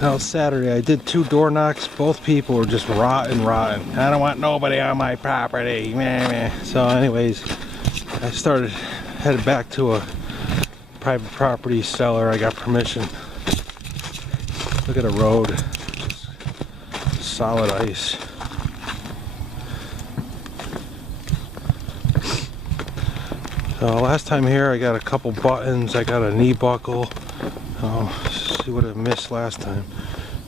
That was Saturday. I did 2 door knocks. Both people were just rotten. I don't want nobody on my property. So anyways, I headed back to a private property cellar. I got permission. Look at the road. Just solid ice. So last time here I got a couple buttons. I got a knee buckle. See what I missed last time.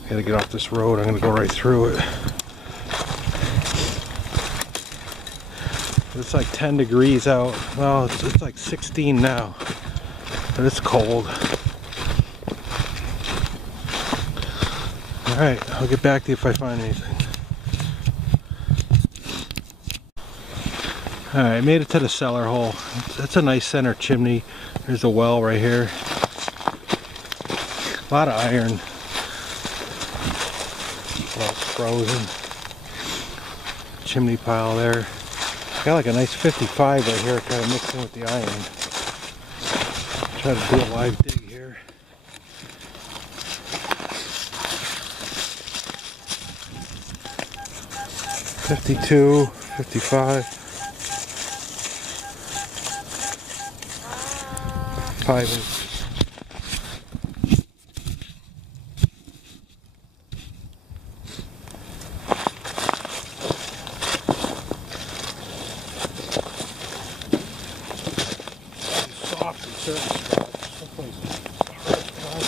I gotta get off this road. I'm gonna go right through it. It's like 10 degrees out. Well, it's like 16 now, but it's cold. Alright, I'll get back to you if I find anything. Alright, I made it to the cellar hole. That's a nice center chimney. There's a well right here. A lot of iron. Well, it's frozen. Chimney pile there. Got like a nice 55 right here, kind of mixed in with the iron. Try to do a live dig here. .52, 55, 5 inches. Soft in certain spots. Some places hard.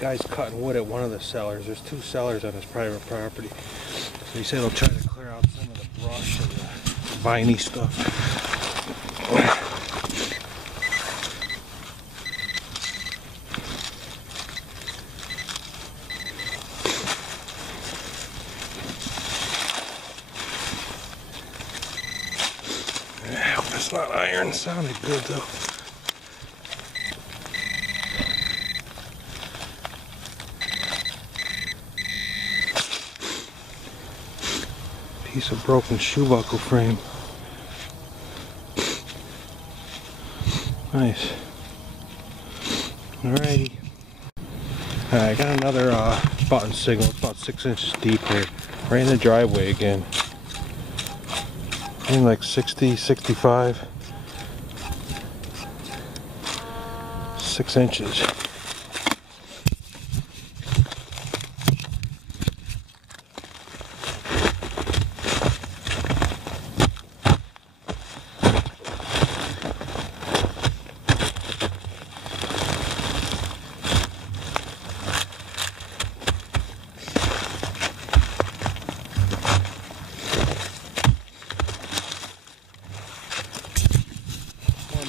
Guy's cutting wood at one of the cellars. There's 2 cellars on his private property. So he said he'll try to clear out some of the brush and the viney stuff. I hope it's not iron. Sounded good though. Piece of broken shoe buckle frame. Nice. Alrighty. Alright, I got another button signal. It's about 6 inches deep here. Right in the driveway again. In like 60, 65. 6 inches.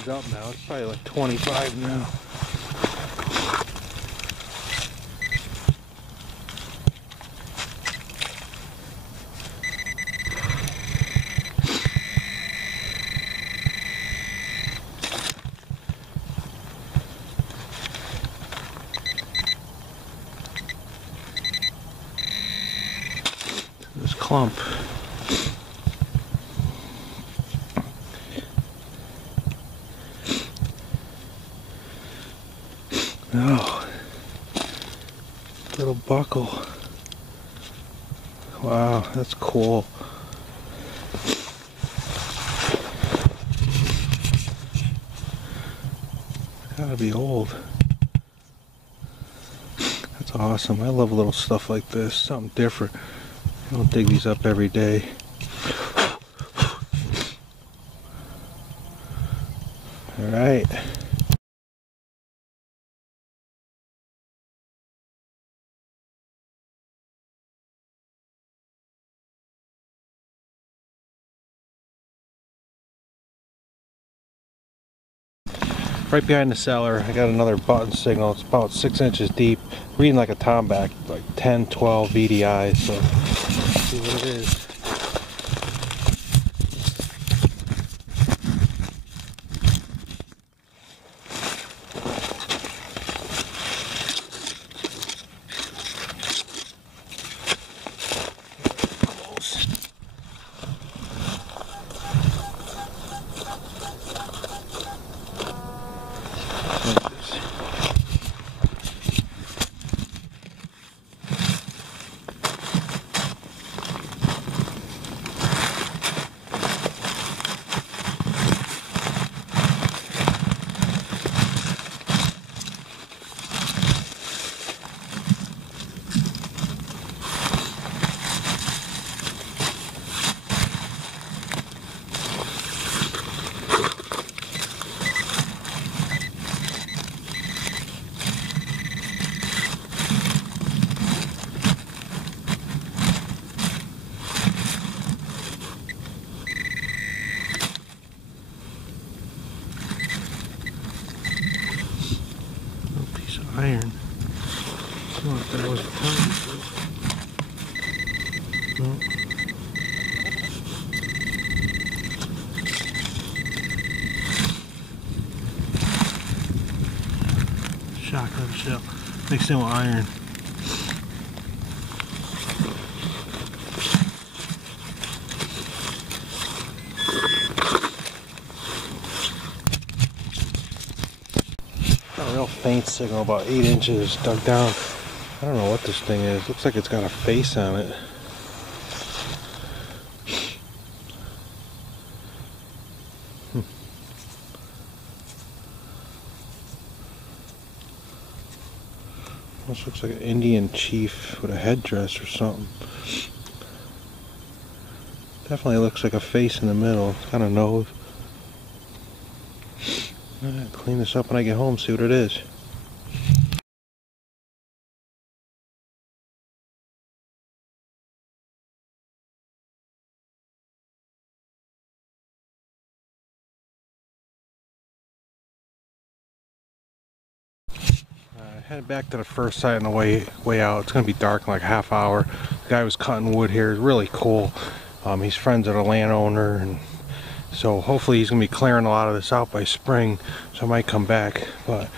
Up now, it's probably like 25 now. This clump. Oh, little buckle. Wow, that's cool. Gotta be old. That's awesome. I love little stuff like this. Something different. I don't dig these up every day. All right. Right behind the cellar, I got another button signal. It's about 6 inches deep. Reading like a tomback, like 10, 12 VDI. So let's see what it is. Oh, that was a ton. No. Shotgun shell mixed in with iron. A real faint signal, about 8 inches dug down. I don't know what this thing is. Looks like it's got a face on it. Almost looks like an Indian chief with a headdress or something. Definitely looks like a face in the middle. It's got a nose. Alright, clean this up when I get home, see what it is. Headed back to the first site on the way out. It's gonna be dark in like a half hour. The guy was cutting wood here. It's really cool. He's friends with a landowner, and so hopefully he's gonna be clearing a lot of this out by spring. So I might come back. But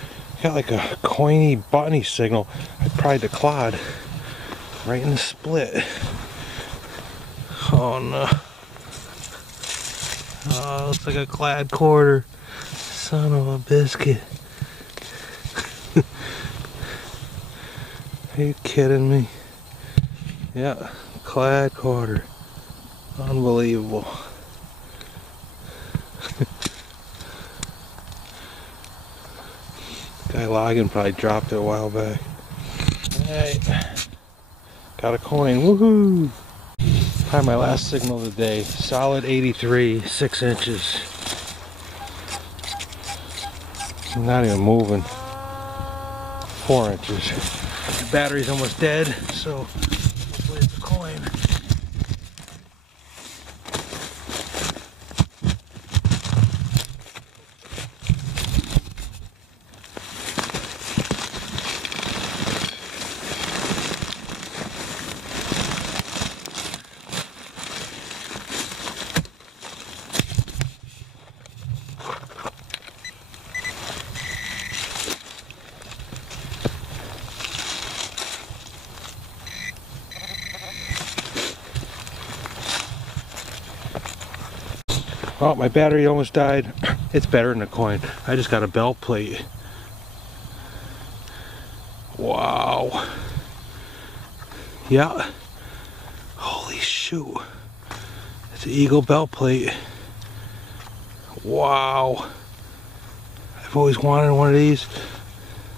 got like a coiny, buttony signal. I pried the clod right in the split. Oh no! Oh, looks like a clad quarter. Son of a biscuit. Are you kidding me? Yeah, clad quarter. Unbelievable. Guy logging probably dropped it a while back. Alright. Got a coin. Woohoo! Probably my last signal of the day. Solid 83, 6 inches. Not even moving. 4 inches. The battery's almost dead, so hopefully it's a coin. Oh, my battery almost died. It's better than a coin. I just got a belt plate. Wow. Yeah. Holy shoot. It's an Eagle belt plate. Wow. I've always wanted one of these.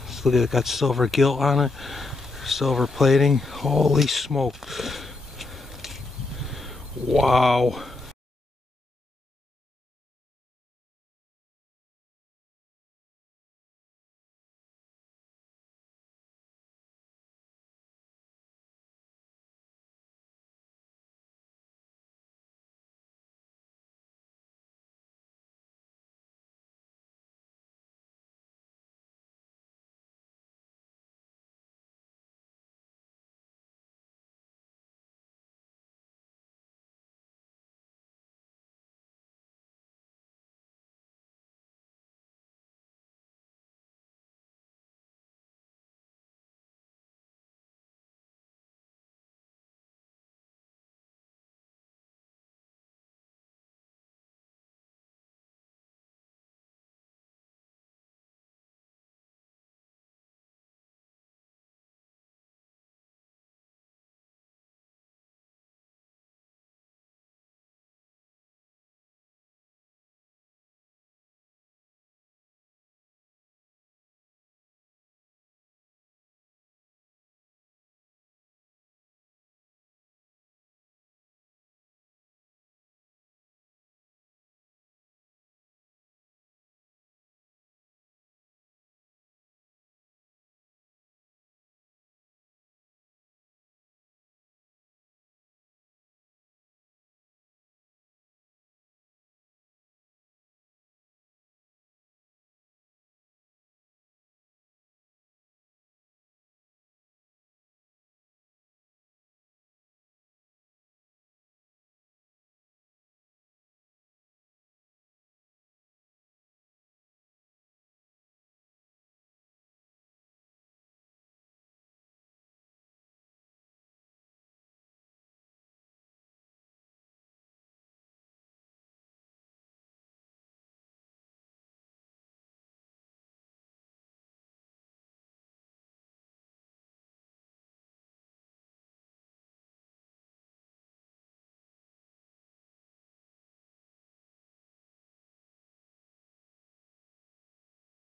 Let's look at it, got silver gilt on it. Silver plating. Holy smoke. Wow.